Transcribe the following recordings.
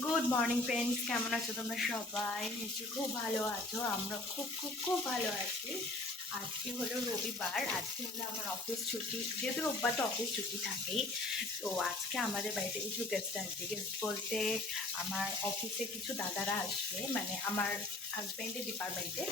Good morning friends, কেমন আছো তোমরা সবাই? নিশ্চয়ই খুব ভালো আছো। আমরা খুব খুব খুব ভালো আছি। আজকে হলো রবিবার, আজকে হলো আমার অফিস ছুটি, যেহেতু রোববার তো অফিস ছুটি থাকেই। তো আজকে আমাদের বাড়িতে কিছু গেস্ট আসবে। গেস্ট বলতে আমার অফিসে কিছু দাদারা আসবে, মানে আমার হাজব্যান্ডের ডিপার্টমেন্টে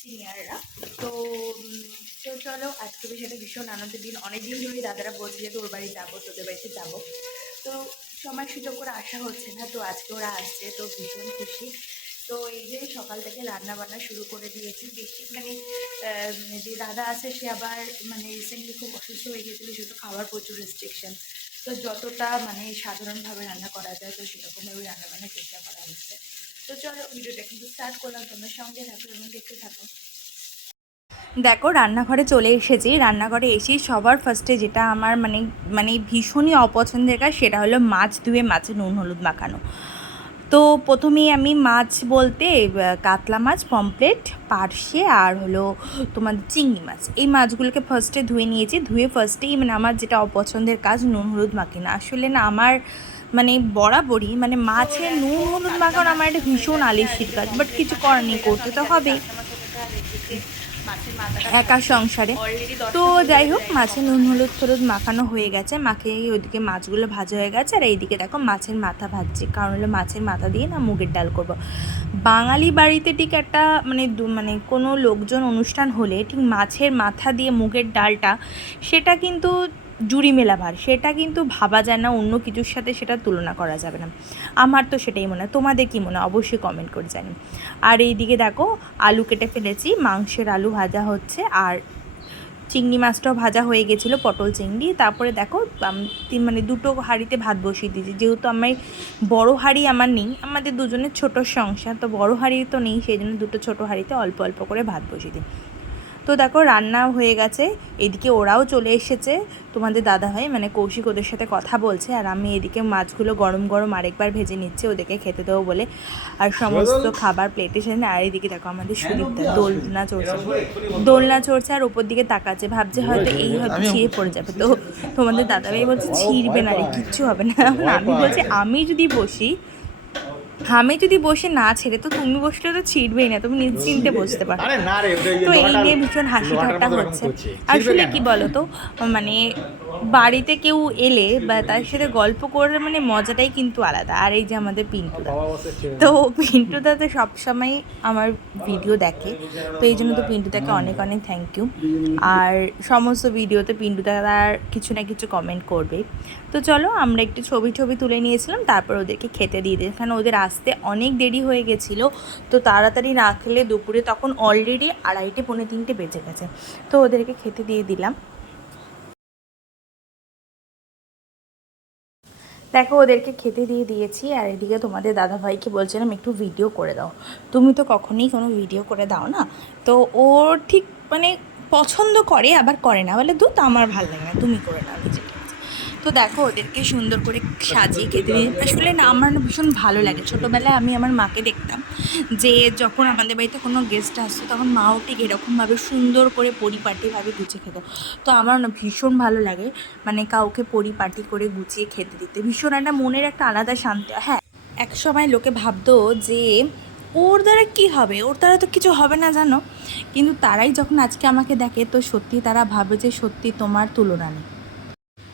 সিনিয়ররা। তো তো চলো, আজকে বিষয়টা ভীষণ আনন্দের দিন। অনেক দিন ধরেই দাদারা বলছে যে তোর বাড়ি যাবো, তোদের বাড়িতে যাবো। তো সময় সুযোগ করে আসা হচ্ছে না, তো আজকে ওরা আসছে, তো ভীষণ খুশি। তো এই যে সকাল থেকে রান্না বান্না শুরু করে দিয়েছি। বেশি মানে যে দাদা আছে সে আবার মানে রিসেন্টলি খুব অসুস্থ হয়ে গেছিলো, সেহেতু খাওয়ার প্রচুর রেস্ট্রিকশন। তো যতটা মানে সাধারণভাবে রান্না করা যায় তো সেরকমভাবে রান্না বান্নার চেষ্টা করা হচ্ছে। তো চলো, ভিডিওটা কিন্তু স্টার্ট করলাম, তোমার সঙ্গে থাকো এবং দেখতে থাকো। দেখো, রান্নাঘরে চলে এসেছি। রান্নাঘরে এসেই সবার ফার্স্টে যেটা আমার মানে মানে ভীষণই অপছন্দের কাজ, সেটা হলো মাছ ধুয়ে মাছে নুন হলুদ মাখানো। তো প্রথমেই আমি মাছ বলতে কাতলা মাছ, পমফ্রেট, পার্শে আর হলো তোমার চিংড়ি মাছ, এই মাছগুলোকে ফার্স্টে ধুয়ে নিয়েছি। ধুয়ে ফার্স্টেই মানে আমার যেটা অপছন্দের কাজ, নুন হলুদ মাখি না। আসলে না, আমার মানে বরাবরই মানে মাছের নুন হলুদ মাখানো আমার একটা ভীষণ আলিস্যির কাজ, বাট কিছু করার নেই, করতে তো হবেই একা সংসারে। তো যাই হোক, মাছের নুন হলুদ টলুদ মাখানো হয়ে গেছে, মাখিয়ে ওইদিকে মাছগুলো ভাজা হয়ে গেছে। আর এইদিকে দেখো মাছের মাথা ভাজছি, কারণ হলো মাছের মাথা দিয়ে না মুগের ডাল করব। বাঙালি বাড়িতে ঠিক একটা মানে মানে কোনো লোকজন অনুষ্ঠান হলে ঠিক মাছের মাথা দিয়ে মুগের ডালটা, সেটা কিন্তু জুড়ি মেলা ভার, সেটা কিন্তু ভাবা যায় না, অন্য কিছুর সাথে সেটা তুলনা করা যাবে না। আমার তো সেটাই মনে হয়। তোমাদের কী মনে হয় অবশ্যই কমেন্ট করে জানি। আর এইদিকে দেখো আলু কেটে ফেলেছি, মাংসের আলু ভাজা হচ্ছে, আর চিংড়ি মাছটাও ভাজা হয়ে গেছিলো, পটল চিংড়ি। তারপরে দেখো মানে দুটো হাঁড়িতে ভাত বসিয়ে দিয়েছি, যেহেতু আমি বড় হাঁড়ি আমার নেই, আমাদের দুজনের ছোট সংসার, তো বড় হাঁড়ি তো নেই, সেই জন্য দুটো ছোটো হাঁড়িতে অল্প অল্প করে ভাত বসিয়ে দিই। তো দেখো রান্নাও হয়ে গেছে, এদিকে ওরাও চলে এসেছে, তোমাদের দাদাভাই মানে কৌশিক ওদের সাথে কথা বলছে, আর আমি এদিকে মাছগুলো গরম গরম আরেকবার ভেজে নিচ্ছি ওদেরকে খেতে দেবো বলে। আর সমস্ত খাবার প্লেটে সেখানে। আর এদিকে দেখো আমাদের সুদীপটা দোলনা চড়ছে আর ওপর দিকে তাকাচ্ছে, ভাবছে হয়তো এই হয়তো ছিঁড়ে পড়ে যাবে। তো তোমাদের দাদাভাই বলছে ছিঁড়বে না রে, কিচ্ছু হবে না। আমি বলছি আমি যদি বসে না ছেড়ে, তো তুমি বসলে তো ছিঁড়বেই না, তুমি নিশ্চিন্তে বসতে পারো। তো এই নিয়ে ভীষণ হাসি ঠাট্টা হচ্ছে। আসলে কি বলো তো, মানে বাড়িতে কেউ এলে বা তার সাথে গল্প করে মানে মজাটাই কিন্তু আলাদা। আর এই যে আমাদের পিন্টুদা, তো পিন্টুদা তো সবসময় আমার ভিডিও দেখে, তো এই জন্য তো পিন্টুদাকে অনেক অনেক থ্যাংক ইউ। আর সমস্ত ভিডিওতে পিন্টুদা তার কিছু না কিছু কমেন্ট করবে। তো চলো, আমরা একটু ছবি তুলে নিয়েছিলাম, তারপর ওদেরকে খেতে দিয়ে দিই, কারণ ওদের আসতে অনেক দেরি হয়ে গেছিলো। তো তাড়াতাড়ি না খেলে দুপুরে তখন অলরেডি 2:30 পৌনে 3টে বেজে গেছে। তো ওদেরকে খেতে দিয়ে দিলাম। দেখো ওদেরকে খেতে দিয়ে দিয়েছি, আর এদিকে তোমাদের দাদাভাইকে বলছিলাম একটু ভিডিও করে দাও। তুমি তো কখনোই কোনো ভিডিও করে দাও না। তো ওর ঠিক মানে পছন্দ করে আবার করে না, বলে তো আমার ভালো লাগে না, তুমি করে নাও নিজে। তো দেখো ওদেরকে সুন্দর করে সাজিয়ে খেতে দিই। আসলে না আমার না ভীষণ ভালো লাগে। ছোটোবেলায় আমি আমার মাকে দেখতাম যে যখন আমাদের বাড়িতে কোনো গেস্ট আসতো, তখন মাও ঠিক এরকমভাবে সুন্দর করে পরিপাটিভাবে গুছিয়ে খেত। তো আমার না ভীষণ ভালো লাগে মানে কাউকে পরিপাটি করে গুছিয়ে খেতে দিতে, ভীষণ একটা মনের একটা আলাদা শান্তি। হ্যাঁ, এক সময় লোকে ভাবতো যে ওর দ্বারা কি হবে, ওর দ্বারা তো কিছু হবে না জানো, কিন্তু তারাই যখন আজকে আমাকে দেখে, তো সত্যি তারা ভাবে যে সত্যি তোমার তুলনা নেই।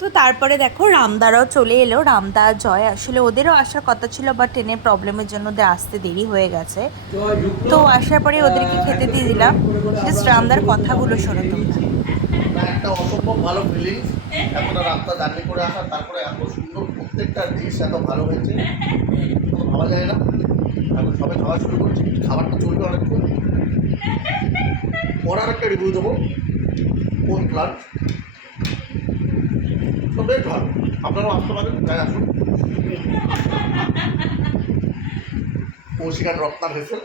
তো তারপরে দেখো রামদারাও চলে এলো, রামদা জয়, আসলে ওদেরও আসার কথা ছিল, বা ট্রেনের প্রবলেমের জন্য ওদের আসতে দেরি হয়ে গেছে। তো আসার পরে ওদেরকে খেতে দিয়ে দিলাম। জাস্ট রামদার কথাগুলো শোনো তোমরা। একটা অসম্ভব ভালো ফিলিংস, এতটা রাস্তা জার্নি করে আসা, তারপরে এত সুন্দর প্রত্যেকটা ডিশ এত ভালো হয়েছে, ভাবা যায় না। এখন সবাই খাওয়া শুরু করছি, খাবারটা চলবে অনেকক্ষণ, পর আর একটা রিভিউ দেবো কোন প্লান্ট। তো বেশ ভালো, আপনারাও আসতে পারেন, তাই আসুন। কৌশিক আর রত্নার হেসেল।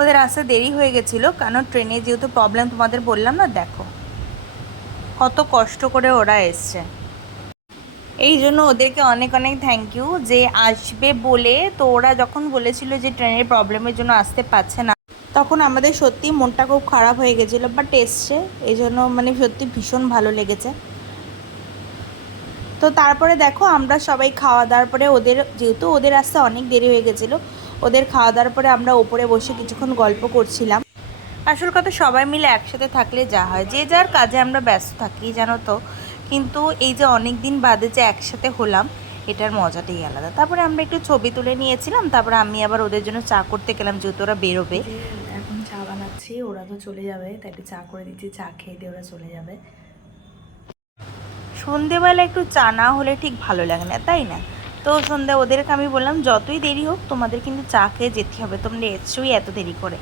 ওদের আসতে দেরি হয়ে গেছিলো, কারণ ট্রেনে যেহেতু প্রবলেম তোমাদের বললাম না, দেখো কত কষ্ট করে ওরা এসছে। এই জন্য ওদেরকে অনেক অনেক থ্যাংক ইউ যে আসবে বলে। তো ওরা যখন বলেছিল যে ট্রেনের প্রবলেমের জন্য আসতে পারছে না, তখন আমাদের সত্যি মনটা খুব খারাপ হয়ে গেছিলো, বাট এসছে, এই জন্য মানে সত্যি ভীষণ ভালো লেগেছে। তো তারপরে দেখো আমরা সবাই খাওয়া দাওয়ার পরে যেহেতু ওদের আসতে অনেক দেরি হয়ে গেছিলো, ওদের খাওয়া দাওয়ার পরে আমরা ওপরে বসে কিছুক্ষণ গল্প করছিলাম। আসল কথা সবাই মিলে একসাথে থাকলে যা হয়, যে যার কাজে আমরা ব্যস্ত থাকি জানো তো, কিন্তু এই যে অনেক দিন বাদে যে একসাথে হলাম এটার মজাটাই আলাদা। তারপরে আমরা একটু ছবি তুলে নিয়েছিলাম, তারপরে আমি আবার ওদের জন্য চা করতে গেলাম যেহেতু ওরা বেরোবে। এখন চা বানাচ্ছি, ওরা তো চলে যাবে তাই একটু চা করে দিচ্ছি, চা খেয়ে দিয়ে ওরা চলে যাবে। সন্ধেবেলা একটু চা না হলে ঠিক ভালো লাগে না, তাই না? তো সন্ধ্যা ওদেরকে আমি বললাম যতই দেরি হোক তোমাদের কিন্তু চা খেয়ে যেতে হবে, তোমরা এসছোই এত দেরি করে।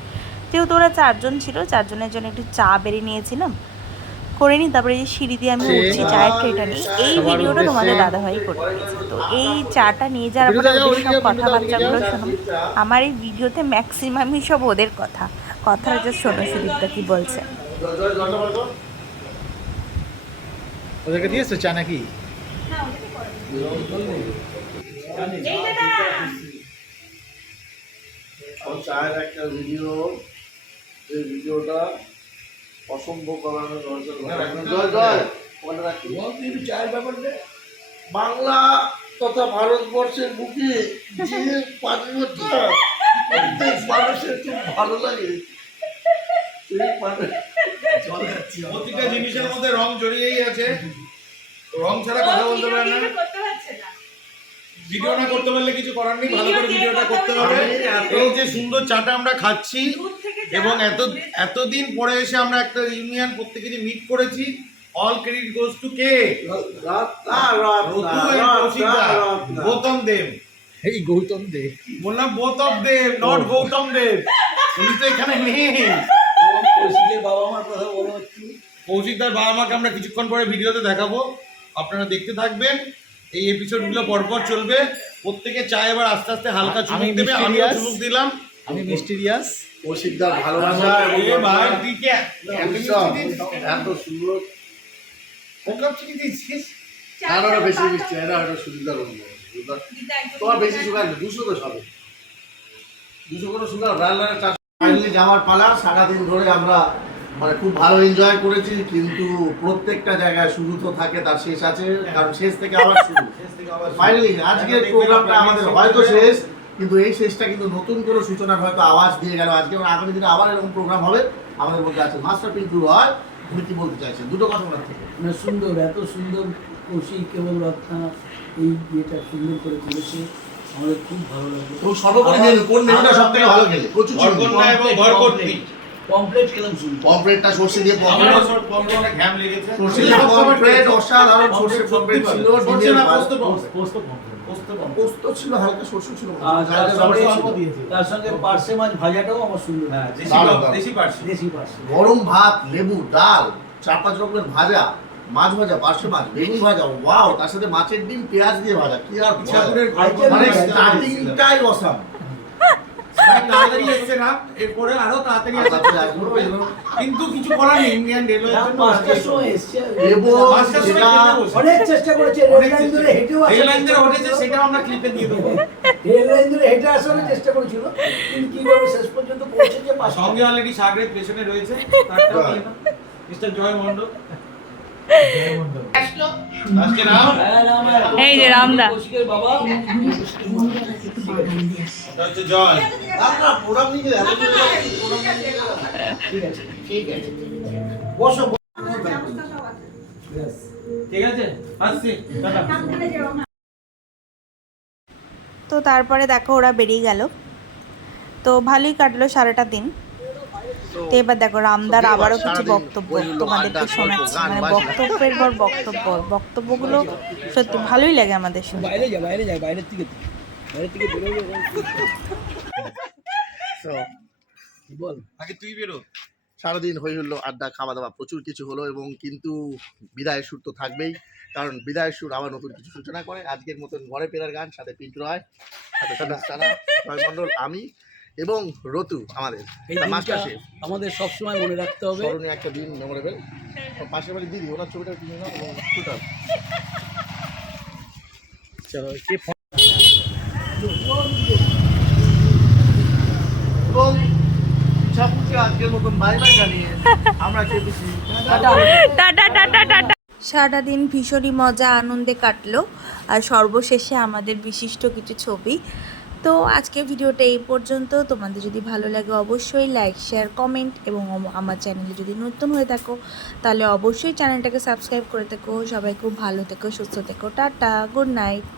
যেহেতু ওরা 4 জন ছিল, 4 জনের জন্য একটু চা বেরিয়ে নিয়েছিলাম, করে নিই। তারপরে এই সিঁড়ি দিয়ে আমি উঠছি চায়ের ট্রেটা নিই। এই ভিডিওটা তোমাদের দাদাভাই করে দিয়েছে। তো এই চাটা নিয়ে যাওয়ার পরে ওদের সব কথাবার্তাগুলো শোনো। আমার এই ভিডিওতে ম্যাক্সিমামই সব ওদের কথা যে শোনো সুদীপটা কি বলছে। ওদেরকে দিয়েছো চা নাকি? চায়ের একটা ভিডিও, যে ভিডিওটা অসম্ভব চায়ের ব্যাপারটা বাংলা তথা ভারতবর্ষের বুকে যে পানীয়টা প্রত্যেক মানুষের খুব ভালো লাগে, প্রতিটা জিনিসের মধ্যে রং জড়িয়েই আছে, রং ছাড়া কথা বলতে পারে না। ভিডিও না করতে পারলে কিছু করার নেই, ভালো করে ভিডিওটা করতে হবে। এই যে সুন্দর চাটা আমরা খাচ্ছি এবং এতদিন পরে এসে আমরা একটা ইউনিয়ন প্রত্যেকেরই মিট করেছি। অল ক্রেডিট গোজ টু কে? গৌতম দেব। এই গৌতম দেব বললাম, both of Deb, not Gautam Deb. উনি তো এখানে নেই। কৌশিকের বাবা মার কথা বলা হচ্ছে। কৌশিকদার বাবা মাকে আমরা কিছুক্ষণ পরে ভিডিওতে দেখাবো, আপনারা দেখতে থাকবেন। এই এপিসোডগুলো পরপর চলবে। প্রত্যেকে চায় এবার আস্তে আস্তে হালকা চুমুক দেবে, আমিও চুমুক দিলাম। আমি মিস্টিরিয়াস। কৌশিকদার ভালোবাসা ভাই দিকে এত সুন্দর ওকাপ চিনি দিয়েছিস। আরো বেশি মিষ্টি, এরা হয়তো সুবিধার অন্য তোমার বেশি সুগার 200 তো সবে 200 করে সুগার রান্নার চাষ। ফাইনালি যাওয়ার পালা। সারাদিন ধরে আমরা মানে খুব ভালো এনজয় করেছি, কিন্তু প্রত্যেকটা জায়গায় শুরু তো থাকে, তার শেষ আছে, কারণ শেষ থেকে আবার শুরু। ফাইনালি আজকের প্রোগ্রামটা আমাদের হয়তো শেষ, কিন্তু এই শেষটা কিন্তু নতুন করে সূচনার হয়তো আওয়াজ দিয়ে গেল আজকে। আগামী দিনে আবার এরকম প্রোগ্রাম হবে। আমাদের মধ্যে আছে মাস্টার পিন্টু রয়। তুমি কি বলতে চাইছেন? দুটো কথা বলার থেকে। সুন্দর, এত সুন্দর কৌশিক এবং রত্না এই বিয়েটা সুন্দর করে করেছে, আমাদের খুব ভালো লাগলো। এবং সর্বোপরি কোন মেনুটা সবথেকে ভালো খেলে? প্রচুর পমফ্রেট খেলাম, শুধু পমফ্রেটটা সর্ষে দিয়ে পমফ্রেট অসাধারণ সর্ষে পমফ্রেট ছিল। পোস্ত ছিল, হালকা সর্ষে ছিল, তার সঙ্গে পার্শে মাছ ভাজাটাও আমার সুন্দর, দেশি পার্শে। গরম ভাত, লেবু, ডাল, 4-5 রকমের ভাজা, মাছ ভাজা, পার্শে মাছ, বেগুন ভাজা, ওয়াও, তার সাথে মাছের ডিম পেঁয়াজ দিয়ে ভাজা। কি আর মানে স্টার্টিংটাই অসাম। তাড়াতাড়ি এসছে না, এরপরে আরো তাড়াতাড়ি আসবে, কিন্তু কিছু করার নেই। ইন্ডিয়ান রেলওয়ে অনেক চেষ্টা করেছে, রেল লাইন ধরে হেঁটেও হয়েছে, সেটাও আমরা ক্লিপে দিয়ে দেবো। রেল লাইন ধরে হেঁটে আসার চেষ্টা করেছিল, কিন্তু কি করে শেষ পর্যন্ত পৌঁছেছে। সঙ্গে অলরেডি সাগরের পেছনে রয়েছে মিস্টার জয় মন্ডল। এই যে রামদা, বাবা জয় বসো, ঠিক আছে, আসছি। তো তারপরে দেখো ওরা বেরিয়ে গেল। তো ভালোই কাটলো সারাটা দিন। তো এবার দেখো রামদার আবারও কিছু বক্তব্য তোমাদেরকে শোনাচ্ছি, মানে বক্তব্যের পর বক্তব্যগুলো সত্যি ভালোই লাগে আমাদের শুনে। বাইরে যা, বাইরের থেকে বেরোবে। বল, আগে তুই বেরো। সারাদিন হয়ে হলো আড্ডা, খাওয়া দাওয়া, প্রচুর কিছু হলো, এবং কিন্তু বিদায়ের সুর তো থাকবেই, কারণ বিদায়ের সুর আবার নতুন কিছু সূচনা করে। আজকের মতন ঘরে ফেরার গান, সাথে পিন্টু রায়, সাথে জয় মন্ডল, আমি এবং রতু। আমাদের মাস্টার শেফ আমাদের সবসময় মনে রাখতে হবে, স্মরণীয় একটা দিন, মেমোরেবল। পাশের বাড়ি দিদি, ওনার ছবিটা কিনে নাও এবং টোটাল এবং আজকের মতন বাই বাই জানিয়ে আমরা চেপেছি। Tata tata tata. সারাটা দিন ভীষণই মজা আনন্দে কাটলো, আর সর্বশেষে আমাদের বিশিষ্ট কিছু ছবি। তো আজকে ভিডিওটা এই পর্যন্ত। তোমাদের যদি ভালো লাগে অবশ্যই লাইক, শেয়ার, কমেন্ট, এবং আমার চ্যানেলে যদি নতুন হয়ে থাকো তাহলে অবশ্যই চ্যানেলটাকে সাবস্ক্রাইব করে থেকো। সবাই খুব ভালো থেকো, সুস্থ থেকো। Tata, good night.